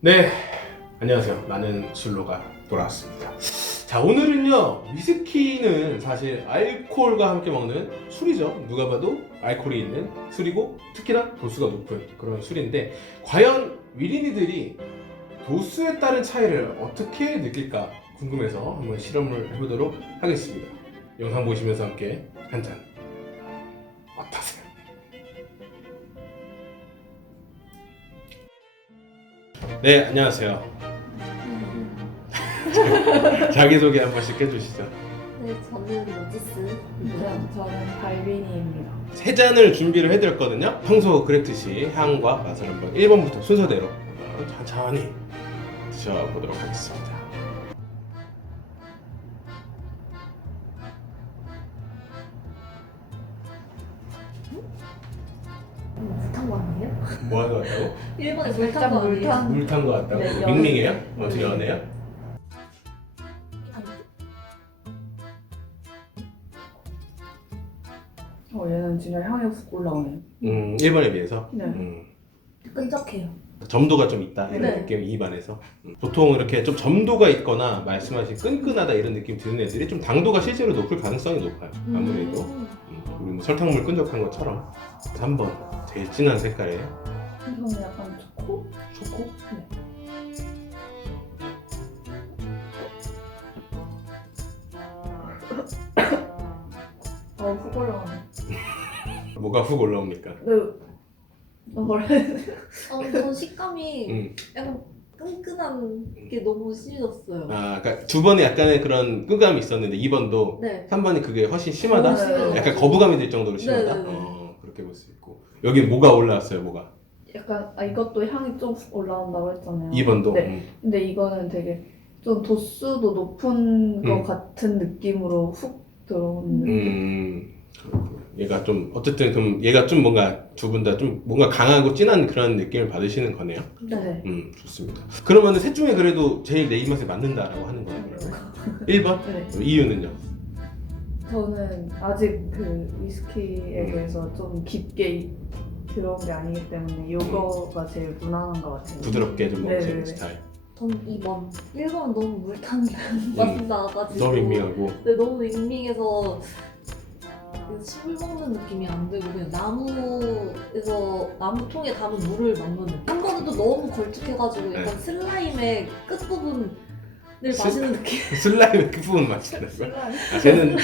네, 안녕하세요. 나는 술로가 돌아왔습니다. 자, 오늘은요, 위스키는 사실 알코올과 함께 먹는 술이죠. 누가 봐도 알코올이 있는 술이고 특히나 도수가 높은 그런 술인데, 과연 위린이들이 도수에 따른 차이를 어떻게 느낄까 궁금해서 한번 실험을 해보도록 하겠습니다. 영상 보시면서 함께 한잔 어떠세요? 네, 안녕하세요. 자기소개 한 번씩 해주시죠. 네, 저는 로지스. 저는 발비니입니다. 세 잔을 준비를 해드렸거든요. 평소 그랬듯이 향과 맛을 한번 1번부터 순서대로 천천히 드셔보도록 하겠습니다. 물탄 거 아니에요? 뭐 하는 것 같다고? 1번에 살짝 물탄 거 아니에요? 물탄. 물 탄 것 같다고? 네, 밍밍해요? 연해. 어떻게 연해요? 얘는 진짜 향이 훅 올라오네요. 1번에 비해서? 네. 끈적해요. 점도가 좀 있다 이런 네. 느낌 2반에서 보통 이렇게 좀 점도가 있거나 말씀하신 끈끈하다 이런 느낌 드는 애들이 좀 당도가 실제로 높을 가능성이 높아요. 아무래도 우리 뭐 설탕물 끈적한 것처럼. 3번 제일 진한 색깔이에요. 저는 약간 초코? 초코? 훅 올라오네. 뭐가 훅 올라옵니까? 네. 뭐라 해야 되지? 전 식감이 음. 약간 끈끈한 게 너무 심해졌어요. 아, 그러니까 두 번에 약간의 그런 끈감이 있었는데 2번도 네. 3번이 그게 훨씬 심하다? 너무 심해요. 약간 거부감이 들 정도로 심하다? 네네네. 그렇게 볼 수 있고. 여기는 뭐가 올라왔어요, 뭐가? 약간 이것도 향이 좀 훅 올라온다고 했잖아요. 2번도? 네. 근데 이거는 되게 좀 도수도 높은 것 음. 같은 느낌으로 훅 들어오는 느낌. 그렇군요. 얘가 좀 어쨌든 그럼 얘가 좀 뭔가 두 분 다 좀 뭔가 강하고 진한 그런 느낌을 받으시는 거네요. 네. 좋습니다. 그러면은 셋 중에 그래도 제일 내 입맛에 맞는다라고 하는 거예요. 1번? 네. 이유는요? 저는 아직 그 위스키에 대해서 좀 깊게 들어온 게 아니기 때문에 이거가 제일 무난한 것 같아요. 부드럽게 좀 먹으시는 네네네. 스타일. 전 2번. 1번은 너무 물탄 맛이 나가지고. 너무 밍밍하고. 네, 너무 밍밍해서 술 먹는 느낌이 안 들고 그냥 나무에서 나무통에 담은 물을 먹는 느낌. 한 번은 또 너무 걸쭉해가지고 약간 네. 슬라임의 끝부분을 마시는 느낌. 슬라임의 끝부분 맛있는 거야? 슬라임? 아, 쟤는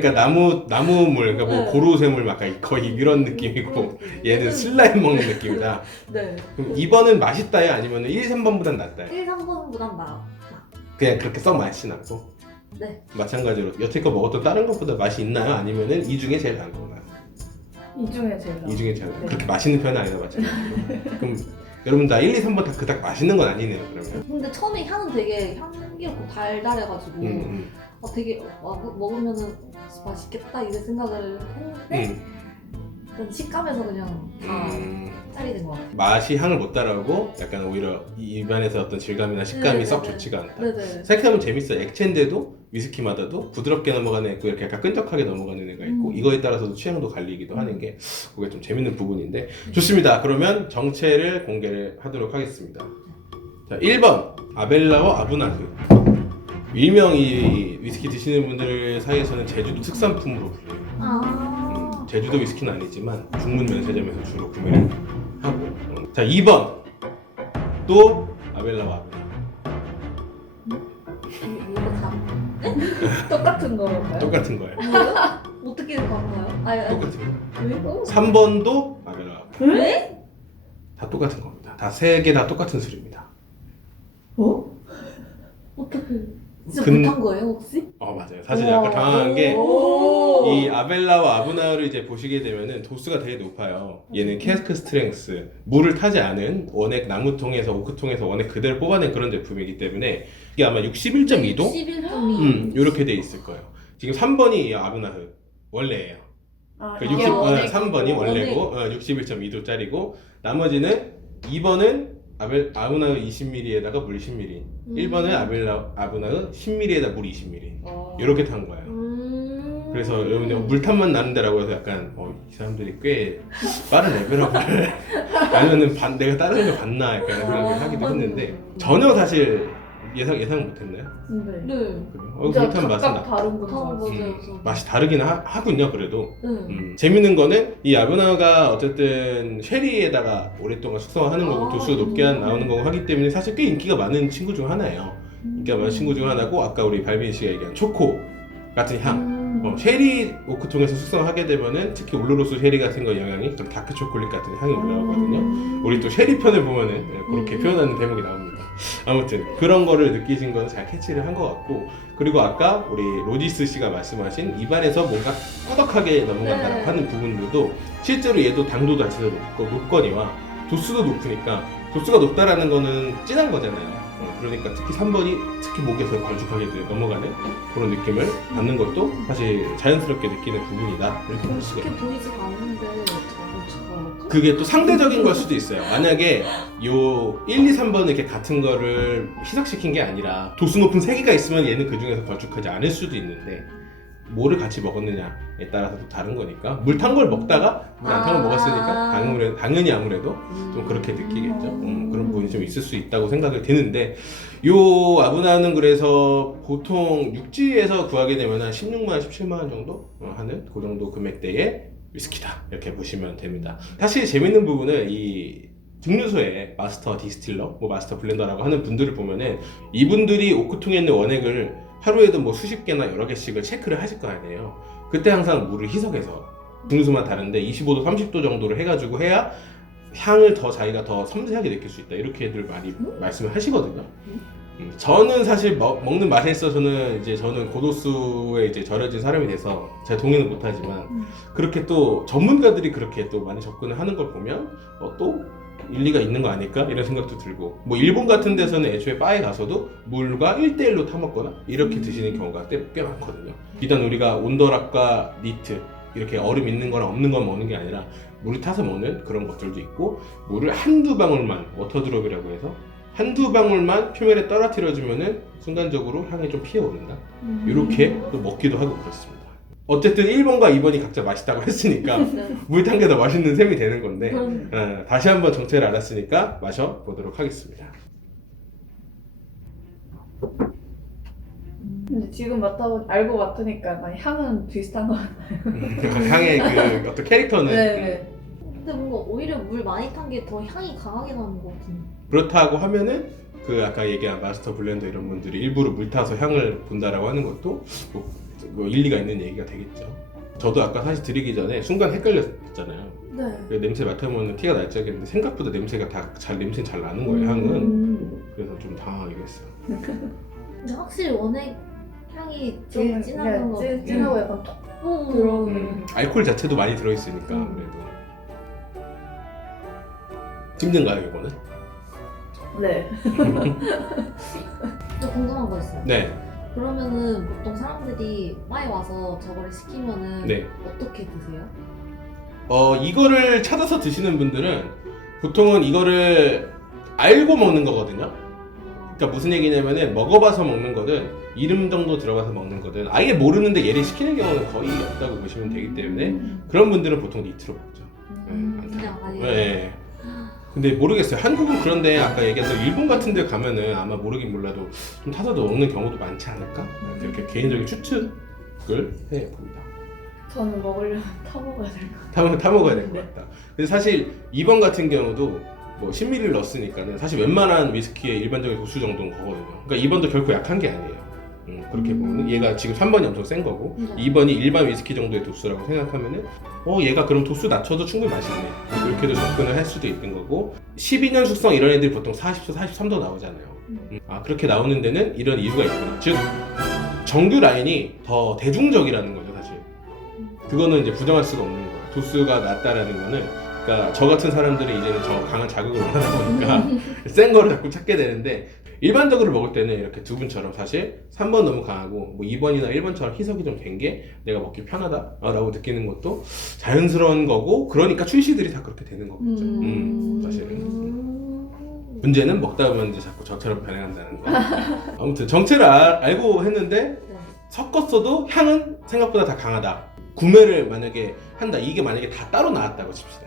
그러니까 나무물, 그러니까 뭐 네. 고로쇠물 막 거의 이런 느낌이고 얘는 슬라임 먹는 느낌이다. 네. 그럼 2번은 맛있다요? 아니면 1, 3번보단 낫다요? 1, 3번보단 나아. 그냥 그렇게 썩 맛이 나고? 네. 마찬가지로 여태껏 먹었던 다른 것보다 맛이 있나요? 아니면은 이 중에 제일 나은 건가요? 이 중에 제일 이 중에 제일 네. 그렇게 맛있는 편은 아니다 마찬가지로. 그럼 여러분 다 1, 2, 3번 다 그닥 맛있는 건 아니네요 그러면. 근데 처음에 향은 되게 향기롭고 달달해가지고 되게 먹으면은 맛있겠다 이런 생각을 했는데 일단 식감에서 그냥 다 짤이 된 것 같아요. 맛이 향을 못 따라오고 약간 오히려 입안에서 어떤 질감이나 식감이 네네네. 썩 좋지가 않다. 네네. 생각해보면 재밌어요. 액체인데도 위스키마다도 부드럽게 넘어가는 애 있고 이렇게 약간 끈적하게 넘어가는 애가 있고 이거에 따라서도 취향도 갈리기도 하는 게 그게 좀 재밌는 부분인데 좋습니다. 그러면 정체를 공개를 하도록 하겠습니다. 자, 1번 아벨라와 아브나흐. 일명 이 위스키 드시는 분들 사이에서는 제주도 특산품으로 불려요. 아. 제주도 위스키는 아니지만 중문 면세점에서 주로 구매를 하고. 자, 2번 또 아벨라와 아브나흐. 이거 다 똑같은 거인가요? 똑같은 거예요. 뭐요? 어떻게 바꿔요? 아니, 똑같은 거. 왜? 3번도 아벨라와 아브나흐. 왜? 다 똑같은 겁니다. 다 세 개 다 똑같은 술입니다. 어떻게? 진짜 근- 못한 거예요 혹시? 맞아요. 사실 약간 당황한 게 이 아벨라와 아브나흐를 이제 보시게 되면은 도수가 되게 높아요. 얘는 캐스크 스트렝스, 물을 타지 않은 원액 나무통에서 오크통에서 원액 그대로 뽑아낸 그런 제품이기 때문에 이게 아마 61.2도? 11.2. 이렇게 돼 있을 거예요. 지금 3번이 아브나흐 원래예요. 아, 그 이게 60, 원액이고. 3번이 원래고 61.2도짜리고 나머지는 2번은 아브나흐 20ml에다가 물 10ml, 1번은 아브나흐 10ml에다 물 20ml 이렇게 탄 거예요. 그래서 여러분들 물탄만 나는데라고 해서 약간 이 사람들이 꽤 빠른 레벨업을 아니면은 내가 다른 걸 봤나 약간 이런 생각을 하기도 했는데 전혀 사실 예상 못했나요? 네. 네. 그래요? 진짜 그렇다면 맛은 각각 다른 거 다 좋아했어요. 맞아요. 맛이 다르긴 하군요 그래도. 네. 재밌는 거는 이 아브나가 어쨌든 쉐리에다가 오랫동안 숙성하는 거고 도수 높게 나오는 거고 하기 때문에 사실 꽤 인기가 많은 친구 중 하나예요. 인기가 많은 친구 중 하나고 아까 우리 발빈 씨가 얘기한 초코 같은 향 쉐리 오크통에서 숙성하게 되면은 특히 올로로스 쉐리 같은 거 영향이 좀 다크 초콜릿 같은 향이 올라오거든요. 우리 또 쉐리 편을 보면은 그렇게 표현하는 대목이 나옵니다. 아무튼 그런 거를 느끼신 건 잘 캐치를 한 것 같고 그리고 아까 우리 로지스 씨가 말씀하신 입안에서 뭔가 꾸덕하게 넘어간다고 네. 하는 부분들도 실제로 얘도 당도 자체도 높거니와 도수도 높으니까 도수가 높다라는 거는 진한 거잖아요. 그러니까 특히 3번이 특히 목에서 걸쭉하게 넘어가는 그런 느낌을 받는 것도 사실 자연스럽게 느끼는 부분이다 이렇게 볼 수가 그렇게 있어요. 보이지가 않는데 어떡하지? 그게 또 상대적인 걸 수도 있어요. 만약에 요 1, 2, 3번 이렇게 같은 거를 희석시킨 게 아니라 도수 높은 3개가 있으면 얘는 그 중에서 걸쭉하지 않을 수도 있는데 뭐를 같이 먹었느냐에 따라서 또 다른 거니까 물 탄 걸 먹다가 물 안 탄 걸 먹었으니까 당연히 아무래도 좀 그렇게 느끼겠죠. 그런 부분이 좀 있을 수 있다고 생각이 드는데 요 아브나는 그래서 보통 육지에서 구하게 되면 한 16만 원, 17만 원 정도 하는 그 정도 금액대의 위스키다 이렇게 보시면 됩니다. 사실 재밌는 부분은 이 증류소의 마스터 디스틸러, 뭐 마스터 블렌더라고 하는 분들을 보면은 이분들이 오크통에 있는 원액을 하루에도 뭐 수십 개나 여러 개씩을 체크를 하실 거 아니에요. 그때 항상 물을 희석해서 증류소만 다른데 25도, 30도 정도를 해가지고 해야 향을 더 자기가 더 섬세하게 느낄 수 있다 이렇게들 많이 말씀을 하시거든요. 저는 사실 먹는 맛에 있어서는 이제 저는 고도수에 이제 절여진 사람이 돼서 제가 동의는 못하지만 그렇게 또 전문가들이 그렇게 또 많이 접근을 하는 걸 보면 또 일리가 있는 거 아닐까 이런 생각도 들고 뭐 일본 같은 데서는 애초에 바에 가서도 물과 1대1로 타먹거나 이렇게 드시는 경우가 꽤 많거든요. 비단 우리가 온더락과 니트 이렇게 얼음 있는 거랑 없는 건 먹는 게 아니라 물을 타서 먹는 그런 것들도 있고 물을 한두 방울만 워터드롭이라고 해서 한두 방울만 표면에 떨어뜨려 주면은 순간적으로 향이 좀 피어오른다 이렇게 또 먹기도 하고 그렇습니다. 어쨌든 1번과 2번이 각자 맛있다고 했으니까 물 탄 게 더 맛있는 셈이 되는 건데 다시 한번 정체를 알았으니까 마셔보도록 하겠습니다. 근데 지금 알고 맡으니까 향은 비슷한 것 같아요. 향의 그 어떤 캐릭터는 네. 근데 뭔가 오히려 물 많이 탄 게 더 향이 강하게 나는 것 같은데. 그렇다고 하면은 그 아까 얘기한 마스터 블렌더 이런 분들이 일부러 물 타서 향을 본다라고 하는 것도 뭐 일리가 있는 얘기가 되겠죠. 저도 아까 사실 드리기 전에 순간 헷갈렸잖아요. 네. 그 냄새 맡아보면 티가 날지 않겠는데 생각보다 냄새가 냄새는 잘 나는 거예요. 향은. 그래서 좀 당황하기도 했어요. 근데 확실히 원액 향이 좀 진한 것 같아요. 진하고 약간 톡 들어오는. 알코올 자체도 많이 들어있으니까 아무래도 힘든가요 이거는? 네. 저 궁금한 거 있어요. 네. 그러면은 보통 사람들이 바에 와서 저거를 시키면은 네. 어떻게 드세요? 이거를 찾아서 드시는 분들은 보통은 이거를 알고 먹는 거거든요. 그러니까 무슨 얘기냐면은 먹어봐서 먹는 거든 이름 정도 들어가서 먹는 거든 아예 모르는데 얘를 시키는 경우는 거의 없다고 보시면 되기 때문에 그런 분들은 보통 니트로 먹죠. 그냥 아예. 네. 근데 모르겠어요. 한국은 그런데 아까 얘기했던 일본 같은 데 가면은 아마 모르긴 몰라도 좀 타서도 먹는 경우도 많지 않을까? 이렇게 개인적인 추측을 해봅니다. 저는 먹으려면 타먹어야 될 것 같아요. 타 먹어야 될 것 같다. 근데 사실 2번 같은 경우도 뭐 10ml를 넣었으니까는 사실 웬만한 위스키의 일반적인 도수 정도는 거거든요. 그러니까 2번도 결코 약한 게 아니에요. 그렇게 보면 얘가 지금 3번이 엄청 센 거고 2번이 일반 위스키 정도의 도수라고 생각하면은 얘가 그럼 도수 낮춰도 충분히 맛있네 이렇게도 접근을 할 수도 있는 거고 12년 숙성 이런 애들이 보통 40도, 43도 나오잖아요. 그렇게 나오는 데는 이런 이유가 있구나. 즉 정규 라인이 더 대중적이라는 거죠 사실. 그거는 이제 부정할 수가 없는 거예요. 도수가 낮다라는 거는 그러니까 저 같은 사람들은 이제는 저 강한 자극을 원하다 보니까 센 거를 자꾸 찾게 되는데 일반적으로 먹을 때는 이렇게 두 분처럼 사실 3번 너무 강하고 뭐 2번이나 1번처럼 희석이 좀 된 게 내가 먹기 편하다라고 느끼는 것도 자연스러운 거고 그러니까 출시들이 다 그렇게 되는 거겠죠. 사실은 문제는 먹다 보면 이제 자꾸 저처럼 변해간다는 거. 아무튼 정체를 알고 했는데 섞었어도 향은 생각보다 다 강하다. 구매를 만약에 한다. 이게 만약에 다 따로 나왔다고 칩시다.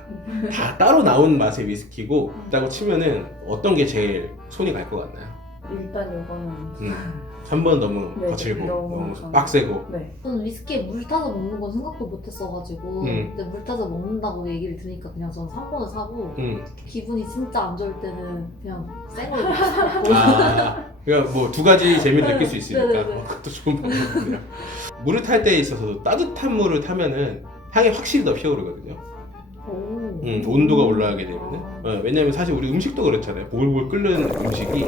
다 따로 나온 맛의 위스키고 있다고 치면은 어떤 게 제일 손이 갈 것 같나요? 일단 이거는 3번 너무 네, 거칠고 너무 너무 빡세고 네. 저는 위스키에 물 타서 먹는 건 생각도 못 했어가지고 근데 물 타서 먹는다고 얘기를 들으니까 그냥 저는 3번을 사고 기분이 진짜 안 좋을 때는 그냥 생얼 먹고 아, 그러니까 뭐 두 가지 재미를 느낄 수 있으니까 네네네. 그것도 좋은 방법이네요. 물을 탈 때에 있어서도 따뜻한 물을 타면은 향이 확실히 더 피어오르거든요. 오. 온도가 올라가게 되면은 왜냐면 사실 우리 음식도 그렇잖아요. 보글보글 끓는 음식이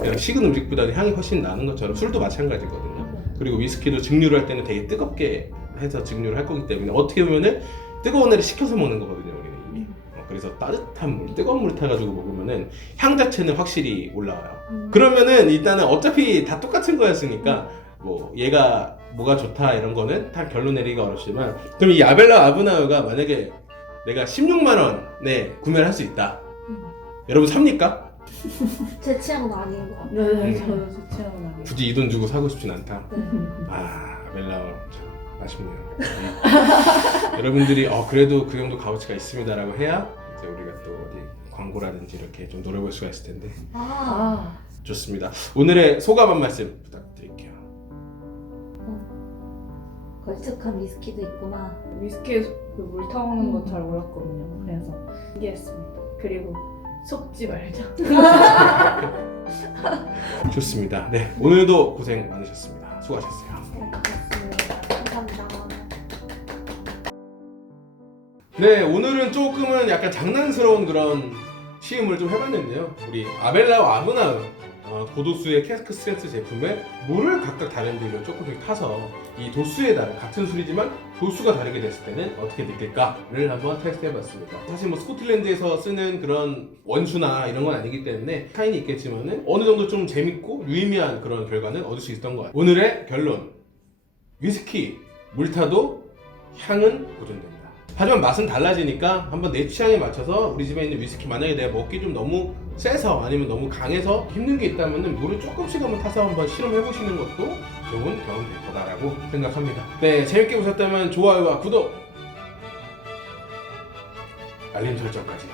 그냥 식은 음식보다는 향이 훨씬 나는 것처럼 술도 마찬가지거든요. 그리고 위스키도 증류를 할 때는 되게 뜨겁게 해서 증류를 할 거기 때문에 어떻게 보면은 뜨거운 애를 식혀서 먹는 거거든요. 우리는 이미. 그래서 따뜻한 물, 뜨거운 물 타가지고 먹으면은 향 자체는 확실히 올라와요. 그러면은 일단은 어차피 다 똑같은 거였으니까 뭐 얘가 뭐가 좋다 이런 거는 다 결론 내리기가 어렵지만 그럼 이 아벨라 아브나우가 만약에 내가 16만 원에 구매를 할 수 있다. 여러분 삽니까? 제 취향은 아닌 것 같아요. 네, 저도 제 취향은 아니에요. 굳이 이 돈 주고 사고 싶진 않다. 네. 아, 아벨라 참 아쉽네요. 여러분들이 그래도 그 정도 값어치가 있습니다라고 해야 이제 우리가 또 어디 광고라든지 이렇게 좀 노려볼 수가 있을 텐데 아, 좋습니다. 오늘의 소감 한 말씀 부탁드릴게요. 걸쭉한 위스키도 있구나. 위스키에 물 타오는 건 잘 몰랐거든요. 그래서 신기했습니다. 그리고 속지 말자. 좋습니다. 네, 오늘도 고생 많으셨습니다. 수고하셨어요. 감사합니다. 네, 오늘은 조금은 약간 장난스러운 그런 시음을 좀 해봤는데요. 우리 아벨라와 아브나우 고도수의 캐스크 스트렝스 제품에 물을 각각 다른 비율로 조금씩 타서 이 도수에 따라 같은 술이지만 도수가 다르게 됐을 때는 어떻게 느낄까를 한번 테스트해봤습니다. 사실 뭐 스코틀랜드에서 쓰는 그런 원수나 이런 건 아니기 때문에 차이는 있겠지만은 어느 정도 좀 재밌고 유의미한 그런 결과는 얻을 수 있었던 것 같아요. 오늘의 결론: 위스키 물 타도 향은 보존된다. 하지만 맛은 달라지니까 한번 내 취향에 맞춰서 우리 집에 있는 위스키 만약에 내가 먹기 좀 너무 세서 아니면 너무 강해서 힘든 게 있다면 물을 조금씩 한번 타서 한번 실험해 보시는 것도 좋은 경험이 될 거다라고 생각합니다. 네, 재밌게 보셨다면 좋아요와 구독, 알림 설정까지